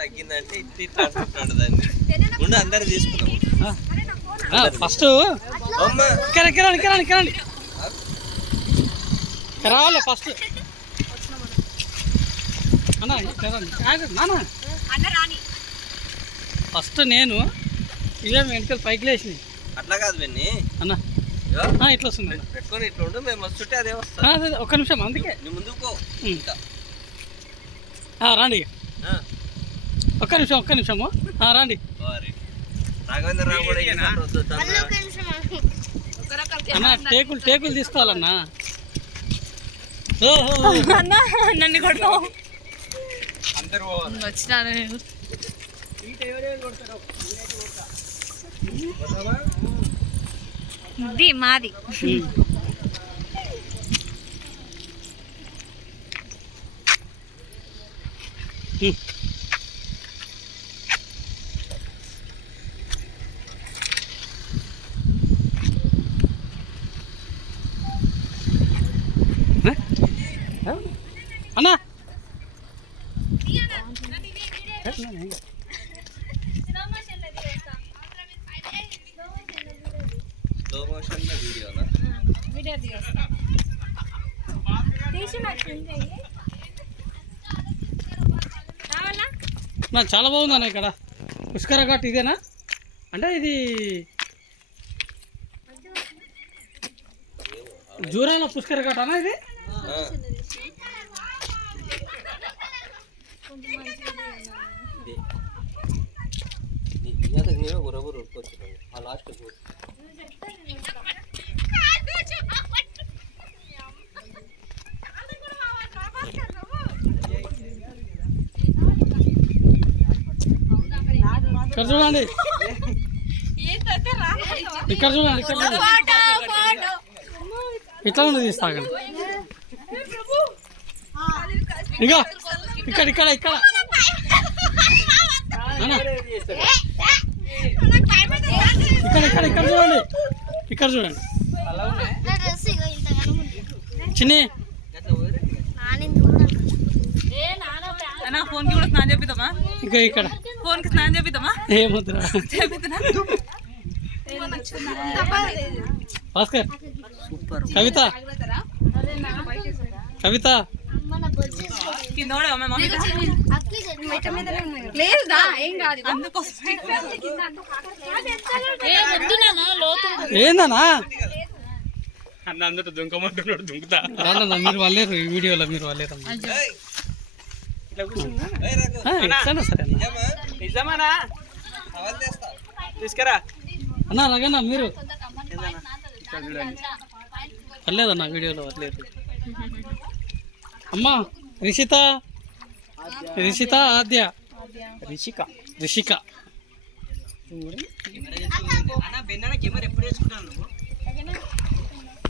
తగ్గిందంటే ఇట్లా అంటున్నాడు దాన్ని ఉండు అందరు తీసుకున్నాము ఫస్ట్ కిరణ్ కిరణ్ కిరణ్ రావాలి ఫస్ట్ ఫస్ట్ నేను ఇవేమి వెనకాల పైకి లేచినాయి. అట్లా కాదు వెన్ని అన్న. ఇట్లా వస్తుంది. పెట్టుకొని ఇట్లా ఉండు మేము వస్తుంటే అదే వస్తా ఒక్క నిమిషం అందుకే. ముందుకు రండి. ఒక్క నిమిషం ఒక్క నిమిషము ఆ, రండి. అన్న టేకులు టేకులు తీసుకోవాలన్నా. ఓహో. అన్న నన్ను కొడతావు వచ్చినాను నేను ఇది మాది. అన్నా. చాలా బాగుందన్న ఇక్కడ. పుష్కర ఘాట్ ఇదేనా? అంటే ఇది జూరాల పుష్కర ఘాట్ అన్న ఇది. బుర్రబుర్ర ఉరుక్కొచ్చినావు. ఆ లాస్ట్ చూడు ఇక్కడ చూడండి. ఇక్కడ చూడండి ఇక్కడ చూడండి. ఇట్లా ఉన్నది తీస్తాగండి ఇక ఇక్కడ ఇక్కడ ఇక్కడ. ఇక్కడ ఇక్కడ ఇక్కడ చూడండి. ఇక్కడ చూడండి. చిన్ని. ఫోన్కి కూడా స్నానం చేపిద్దామా ఇంకా ఇక్కడ. ఫోన్కి స్నానం చేపిద్దామా ఏముద్రా చేపిద్దా భాస్కర్ కవిత. కవిత. కింద కూడా అమ్మ మమ్మీ. లేదుదా ఏం కాదు అందుకోసం ఏందన్నా? అన్న అందరూ దుంకమంటున్నాడు దుంకుతా. రాండన్నా మీరు వాళ్ళేరు ఈ వీడియోలో మీరు సరే? నిజమానా? చేస్తా. తీసుకురా. అన్న అలాగన్నా మీరు? పర్లేదన్న వీడియోలో వదిలేదు అమ్మా రిషిత. రిషిత ఆద్య. రిషిక. రిషిక. అన్న కెమెరా ఎప్పుడు వేసుకుంటాను నువ్వు?